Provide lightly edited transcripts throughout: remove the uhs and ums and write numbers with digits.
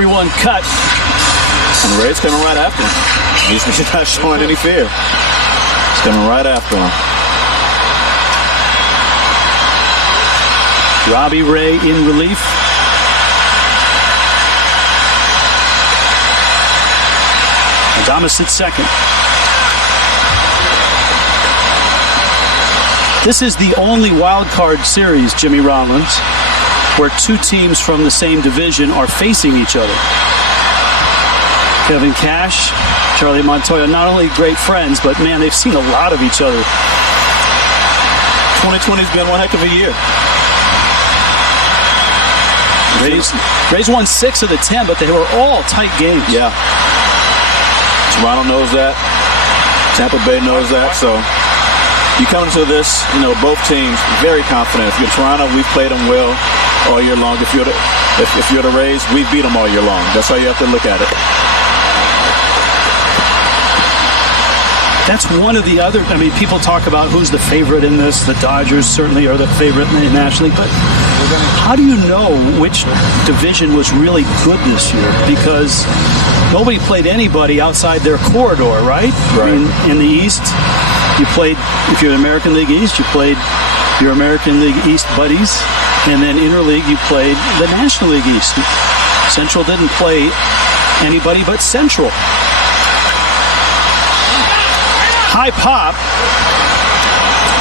3-1 cut. And Ray's coming right after him. He's not showing any fear. He's coming right after him. Robbie Ray in relief. Adames at second. This is the only wild card series, Jimmy Rollins, where two teams from the same division are facing each other. Kevin Cash, Charlie Montoya, not only great friends, but man, they've seen a lot of each other. 2020's been one heck of a year. Rays won 6 of the 10, but they were all tight games. Yeah. Toronto knows that. Tampa Bay knows that. So you come into this, both teams very confident. If you're Toronto, we've played them well all year long. If you're the Rays, we beat them all year long. That's how you have to look at it. That's one of the other, people talk about who's the favorite in this. The Dodgers certainly are the favorite nationally, but how do you know which division was really good this year? Because nobody played anybody outside their corridor, right? In the East, you played, if you're in American League East, you played your American League East buddies, and then interleague, you played the National League East. Central didn't play anybody but Central. High pop.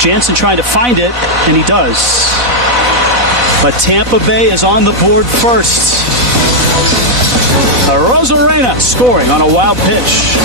Jansen trying to find it, and he does. But Tampa Bay is on the board first. Rosarena scoring on a wild pitch.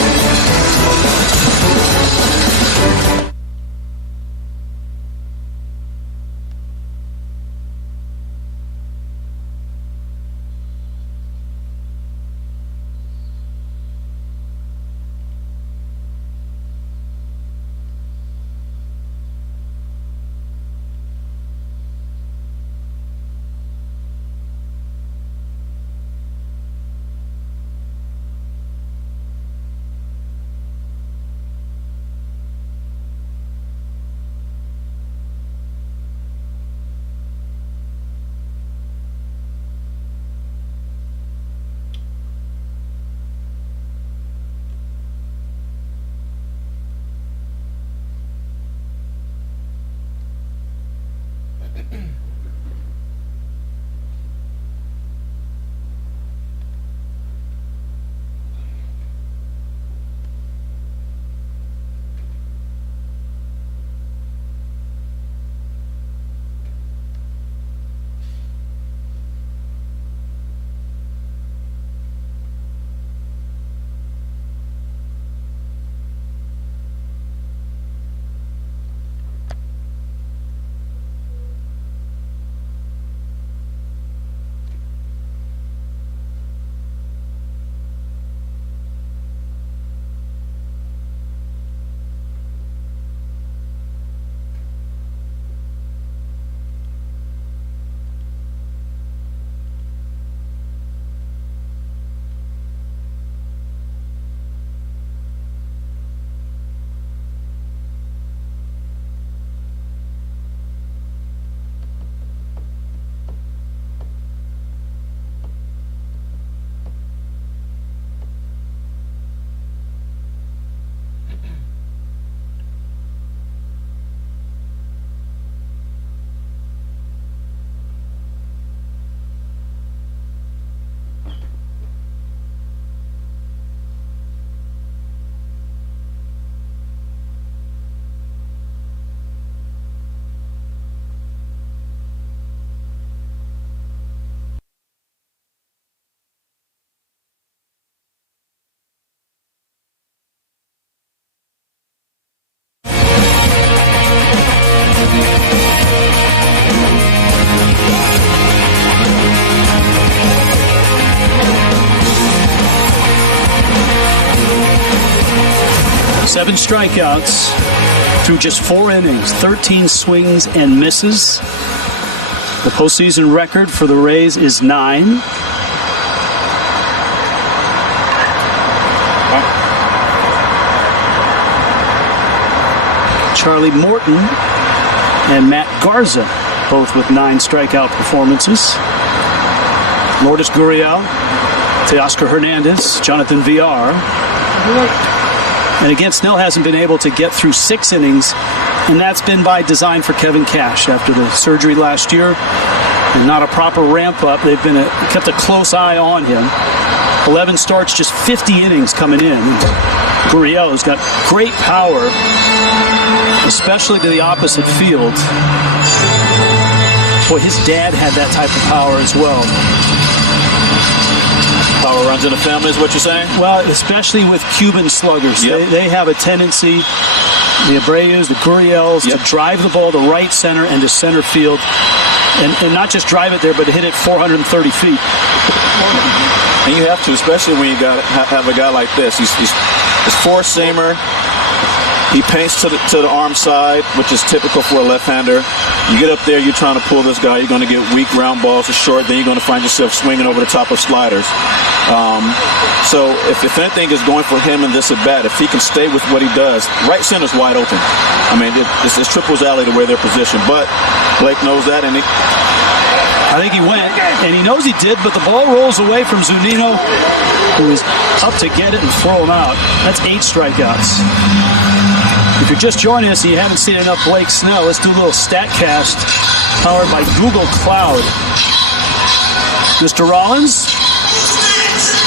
Seven strikeouts through just 4 innings, 13 swings and misses. The postseason record for the Rays is 9. Charlie Morton and Matt Garza, both with 9 strikeout performances. Lourdes Gurriel Teoscar Hernandez, Jonathan VR. And again, Snell hasn't been able to get through 6 innings, and that's been by design for Kevin Cash after the surgery last year. And not a proper ramp up. They've been kept a close eye on him. 11 starts, just 50 innings coming in. Gurriel's got great power, especially to the opposite field. Boy, his dad had that type of power as well. Power runs in the family is what you're saying? Well, especially with Cuban sluggers. Yep. They have a tendency, the Abreu's, the Gurriel's, yep, to drive the ball to right center and to center field. And not just drive it there, but to hit it 430 feet. And you have to, especially when you have a guy like this. He's four-seamer. He paints to the arm side, which is typical for a left-hander. You get up there, you're trying to pull this guy. You're going to get weak ground balls to short. Then you're going to find yourself swinging over the top of sliders. So if anything is going for him in this at-bat, if he can stay with what he does, right center's wide open. I mean, it's Triple's alley the way they're positioned. But Blake knows that, and I think he went, and he knows he did, but the ball rolls away from Zunino, who is up to get it and throw him out. That's 8 strikeouts. If you're just joining us and you haven't seen enough Blake Snell, let's do a little StatCast powered by Google Cloud. Mr. Rollins,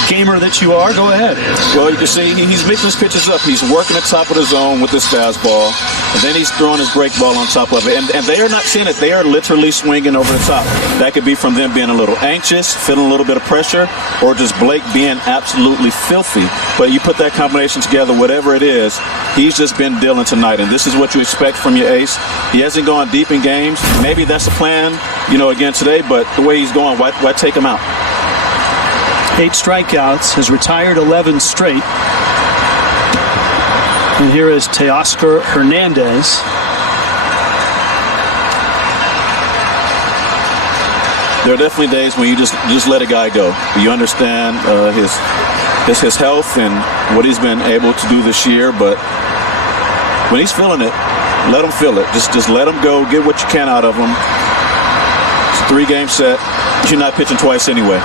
gamer that you are, go ahead. Well, you can see he's mixing his pitches up. He's working the top of the zone with his fastball, and then he's throwing his break ball on top of it. And they are not seeing it. They are literally swinging over the top. That could be from them being a little anxious, feeling a little bit of pressure, or just Blake being absolutely filthy. But you put that combination together, whatever it is, he's just been dealing tonight. And this is what you expect from your ace. He hasn't gone deep in games. Maybe that's the plan, again today, but the way he's going, why take him out? 8 strikeouts, has retired 11 straight. And here is Teoscar Hernandez. There are definitely days when you just let a guy go. You understand his health and what he's been able to do this year, but when he's feeling it, let him feel it. Just let him go, get what you can out of him. It's a 3-game set. You're not pitching twice anyway.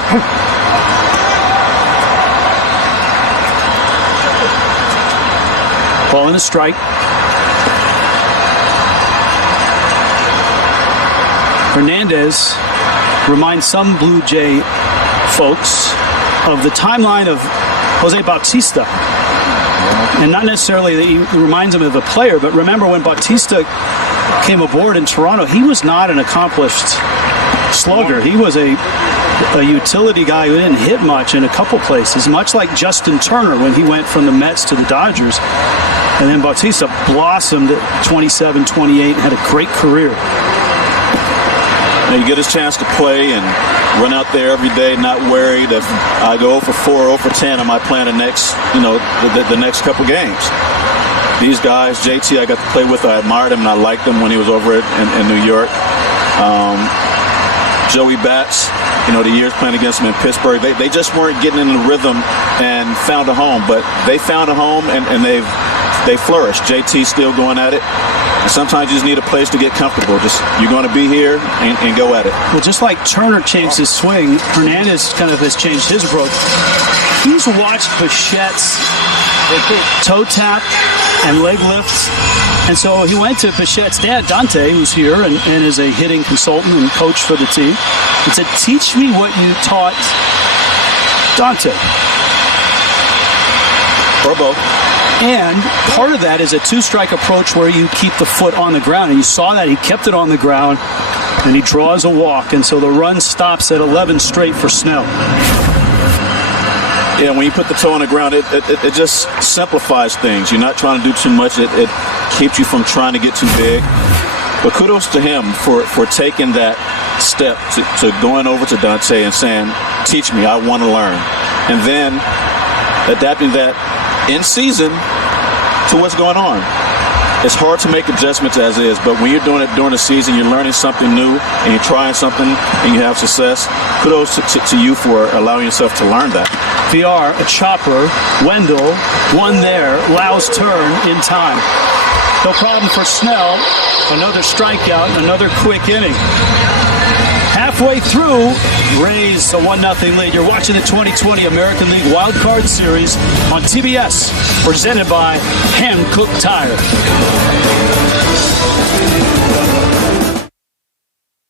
Ball and a strike. Hernandez reminds some Blue Jay folks of the timeline of Jose Bautista. And not necessarily that he reminds him of a player, but remember when Bautista came aboard in Toronto, he was not an accomplished slugger. He was a utility guy who didn't hit much in a couple places, much like Justin Turner when he went from the Mets to the Dodgers. And then Bautista blossomed at 27, 28, and had a great career. You get his chance to play and run out there every day, not worried if I go 0 for 4, 0 for 10, am I playing the next, the next couple games. These guys, JT, I got to play with. I admired him and I liked him when he was over in New York. Joey Bats, the years playing against him in Pittsburgh, they just weren't getting in the rhythm and found a home. But they found a home and they flourished. JT still going at it. And sometimes you just need a place to get comfortable. You're going to be here and go at it. Well, just like Turner changed his swing, Hernandez kind of has changed his approach. He's watched Bichette's toe tap and leg lifts. And so he went to Bichette's dad, Dante, who's here and is a hitting consultant and coach for the team, and said, teach me what you taught Dante. Or both. And part of that is a 2-strike approach where you keep the foot on the ground. And you saw that he kept it on the ground, and he draws a walk. And so the run stops at 11 straight for Snell. Yeah, when you put the toe on the ground, it just simplifies things. You're not trying to do too much. It keeps you from trying to get too big. But kudos to him for taking that step to going over to Dante and saying, teach me, I want to learn. And then adapting that in season to what's going on. It's hard to make adjustments as is, but when you're doing it during the season, you're learning something new and you're trying something and you have success. Kudos to you for allowing yourself to learn that. VR, a chopper, Wendell, one there, Lau's turn in time. No problem for Snell. Another strikeout, another quick inning. halfway through, Rays a 1-0 lead. You're watching the 2020 American League Wild Card Series on TBS, presented by Hand Cooked Tire.